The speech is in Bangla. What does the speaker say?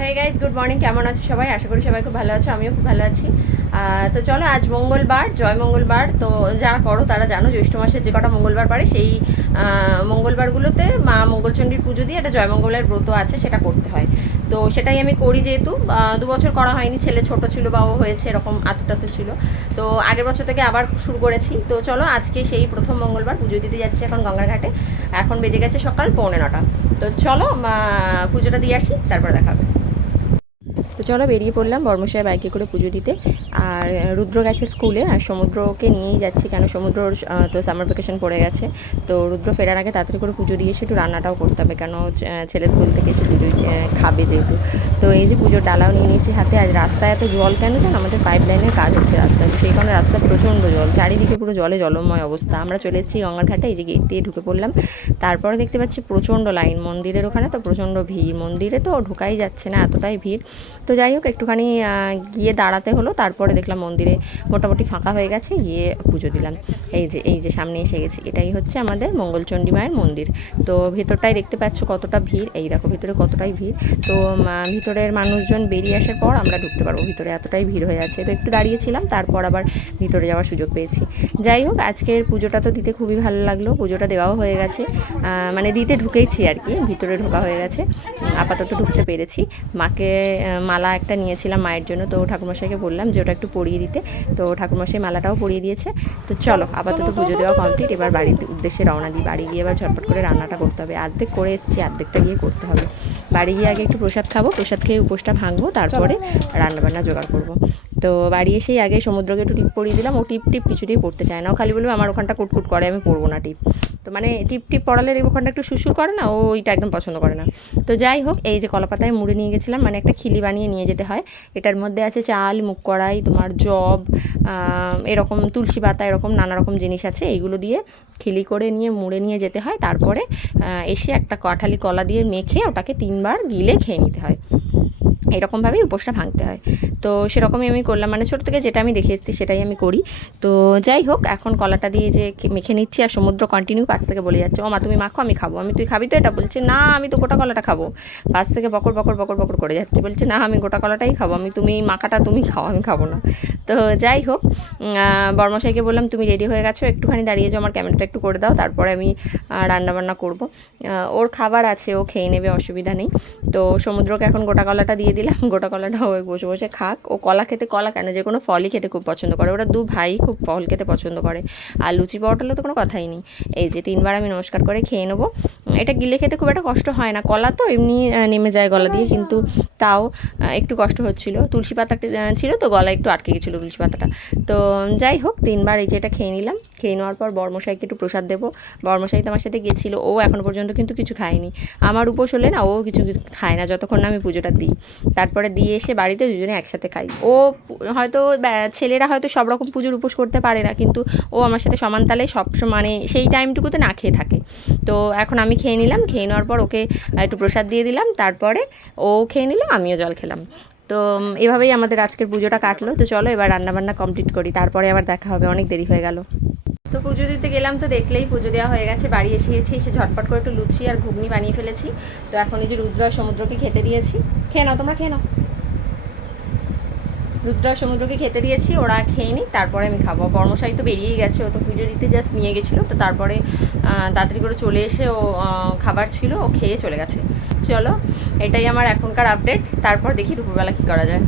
হ্যাঁ গাইজ গুড মর্নিং কেমন আছো সবাই? আশা করি সবাই খুব ভালো আছো, আমিও খুব ভালো আছি। তো চলো আজ মঙ্গলবার, জয় মঙ্গলবার। তো যারা করো তারা জানো, জ্যৈষ্ঠ মাসের যে কটা মঙ্গলবার পারে, সেই মঙ্গলবারগুলোতে মা মঙ্গলচণ্ডীর পুজো দিয়ে একটা জয় মঙ্গলের ব্রত আছে, সেটা করতে হয়। তো সেটাই আমি করি যেহেতু দু বছর করা হয়নি, ছেলে ছোট ছিল বা ও হয়েছে, এরকম আতুটাতু ছিল। তো আগের বছর থেকে আবার শুরু করেছি। তো চলো আজকে সেই প্রথম মঙ্গলবার, পুজো দিতে যাচ্ছি এখন গঙ্গার ঘাটে এখন বেজে গেছে সকাল পৌনে নটা। তো চলো পুজোটা দিয়ে আসি, তারপরে দেখা হবে। তো চলো বেরিয়ে পড়লাম বর্মশায় বাইকে করে পুজো দিতে। আর রুদ্র গেছে স্কুলে আর সমুদ্রকে নিয়েই যাচ্ছি কেন সমুদ্র তো সামার ভ্যাকেশন পড়ে গেছে। তো রুদ্র ফেরার আগে তাড়াতাড়ি করে পুজো দিয়ে এসে একটু রান্নাটাও করতে হবে কেন ছেলে স্কুল থেকে এসে পুজো খাবে যেহেতু। তো এই যে পুজোর ডালাও নিয়ে নিয়েছি হাতে। আজ রাস্তায় এত জল কেন জানো? আমাদের পাইপ লাইনের কাজ হচ্ছে রাস্তায়। সেই কারণে রাস্তায় প্রচণ্ড জল। চারিদিকে পুরো জলে জলময় অবস্থা। আমরা চলে এসেছি গঙ্গার ঘাটে এই যে গেট দিয়ে ঢুকে পড়লাম। তারপরে দেখতে পাচ্ছি প্রচণ্ড লাইন মন্দিরের ওখানে তো প্রচণ্ড ভিড়। মন্দিরে তো ঢুকাই যাচ্ছে না এতটাই ভিড়। তো যাই হোক একটুখানি গিয়ে দাঁড়াতে হলো। তারপরে দেখলাম মন্দিরে মোটামুটি ফাঁকা হয়ে গেছে গিয়ে পুজো দিলাম। এই যে এই যে সামনে এসে গেছি। এটাই হচ্ছে আমাদের মঙ্গলচণ্ডী মায়ের মন্দির। তো ভেতরটাই দেখতে পাচ্ছ কতটা ভিড়। এই দেখো ভিতরে কতটাই ভিড়। তো আহ, ভিতরের মানুষজন বেরিয়ে আসার পর আমরা ঢুকতে পারব। ভিতরে এতটাই ভিড় হয়ে আছে। তো একটু দাঁড়িয়েছিলাম, তারপর আবার ভিতরে যাওয়ার সুযোগ পেয়েছি। যাই হোক, আজকের পুজোটা তো দিতে খুবই ভালো লাগল। পুজোটা দেওয়াও হয়ে গেছে। মানে দিতে ঢুকেইছি আর কি, ভিতরে ঢোকা হয়ে গেছে। আপাতত ঢুকতে পেরেছি। মাকে মালা একটা নিয়েছিলাম মায়ের জন্য, তো ঠাকুমশাইকে বললাম যে ওটা একটু পরিয়ে দিতে। তো ঠাকুমশাই মালাটাও পরিয়ে দিয়েছে। তো চলো, আপাতত পুজো দেওয়া কমপ্লিট। এবার বাড়ির উদ্দেশ্যে রওনা দিই। বাড়ি গিয়ে এবার ঝটপট করে রান্নাটা করতে হবে। অর্ধেক করে এসেছি অর্ধেকটা গিয়ে করতে হবে। বাড়ি গিয়ে আগে একটু প্রসাদ খাব। প্রসাদ খেয়ে উপোসটা ভাঙবো তারপরে রান্নাবান্না জোগাড় করব। তো বাড়ি এসেই আগে সমুদ্রকে একটু টিপ পরিয়ে দিলাম ও টিপ টিপ কিছুতেই পড়তে চায় না। ও খালি বলবে আমার ওখানটা কুটকুট করে আমি পড়ব না টিপ। তো মানে টিপ টিপ পড়ালে ওখানটা একটু সুসুর করে না ও ওইটা একদম পছন্দ করে না। তো যাই হোক এই যে কলাপাতায় মুড়ে নিয়ে গেছিলাম মানে একটা খিলি বানিয়ে নিয়ে যেতে হয়। এটার মধ্যে আছে চাল মুগ কড়াই তোমার জব এরকম তুলসী পাতা এরকম নানা রকম জিনিস আছে। এইগুলো দিয়ে খিলি করে নিয়ে মুড়ে নিয়ে যেতে হয়। তারপরে এসে একটা কাঠালি কলা দিয়ে মেখে ওটাকে তিনবার গিলে খেয়ে নিতে হয়। এরকমভাবেই উপোসটা ভাঙতে হয়। তো সেরকমই আমি করলাম। মানে ছোটো থেকে যেটা আমি দেখে এসেছি সেটাই আমি করি। তো যাই হোক, এখন কলাটা দিয়ে যে মেখে নিচ্ছি আর সমুদ্র কন্টিনিউ পাশ থেকে বলে যাচ্ছে, ও মা, তুমি মাখো, আমি খাব। আমি, তুই খাবি তো এটা? বলছে, না, আমি তো গোটা কলাটা খাব। পাশ থেকে বকর বকর বকর বকর করে যাচ্ছে। বলছে, না, আমি গোটা কলাটাই খাব। আমি, তুমি মাখাটা, তুমি খাও, আমি খাব না। তো যাই হোক বর্মশাইকে বললাম, তুমি রেডি হয়ে গেছো? একটুখানি দাঁড়িয়ে যাও, আমার ক্যামেরাটা একটু করে দাও। তারপরে আমি রান্নাবান্না করব। ওর খাবার আছে, ও খেয়ে নেবে, অসুবিধা নেই। তো সমুদ্রকে এখন গোটা কলাটা দিয়ে গোটা কলাটা ওই বসে বসে খাক। ও কলা খেতে কলা কেন? যে কোনো ফলই খেতে খুব পছন্দ করে। ওরা দু ভাই খুব ফল খেতে পছন্দ করে। আর লুচি পরোটালে তো কোনো কথাই নেই। এই যে তিনবার আমি নমস্কার করে খেয়ে নেব। এটা গিলে খেতে খুব একটা কষ্ট হয় না। কলা তো এমনি নেমে যায় গলা দিয়ে কিন্তু তাও একটু কষ্ট হচ্ছিল। তুলসী পাতাটা ছিল তো গলা একটু আটকে গেছিল তুলসী পাতাটা। তো যাই হোক তিনবার এই যে এটা খেয়ে নিলাম। খেয়ে নেওয়ার পর বর্মশাইকে একটু প্রসাদ দেবো। বর্মশাই তো আমার সাথে গেছিল ও এখনও পর্যন্ত কিন্তু কিছু খায়নি। আমার উপোস হলে না ও কিছু খায় না যতক্ষণ না আমি পুজোটা দিই। তারপরে দিয়ে এসে বাড়িতে দুজনে একসাথে খাই। ও হয়তো ছেলেরা হয়তো সব রকম পুজোর উপোস করতে পারে না কিন্তু ও আমার সাথে সমান তালে সব মানে সেই টাইমটুকুতে না খেয়ে থাকে। তো এখন আমি খেয়ে নিলাম। খেয়ে নেওয়ার পর ওকে একটু প্রসাদ দিয়ে দিলাম। তারপরে ও খেয়ে নিল, আমিও জল খেলাম। তো এভাবেই আমাদের আজকের পুজোটা কাটলো। তো চলো, এবার রান্নাবান্না কমপ্লিট করি। তারপরে আবার দেখা হবে। অনেক দেরি হয়ে গেল। তো পুজো দিতে গেলাম তো দেখলেই পুজো দেওয়া হয়ে গেছে। বাড়ি এসে গেছি এসে ঝটপট করে একটু লুচি আর ঘুগনি বানিয়ে ফেলেছি। তো এখন এই যে রুদ্র সমুদ্রকে খেতে দিয়েছি। খেয়ে নাও, তোমরা খেয়ে নাও। রুদ্র সমুদ্রকে খেতে দিয়েছি, ওরা খেয়ে তারপরে আমি খাব। বর্মশাই তো বেরিয়ে গেছে, ও তো পুজো দিতে জাস্ট নিয়ে গেছিল, তো তারপরে তাড়াতাড়ি করে চলে এসে ও খাবার ছিল, ও খেয়ে চলে গেছে। চলো, এটাই আমার এখনকার আপডেট তারপর দেখি দুপুরবেলা কী করা যায়।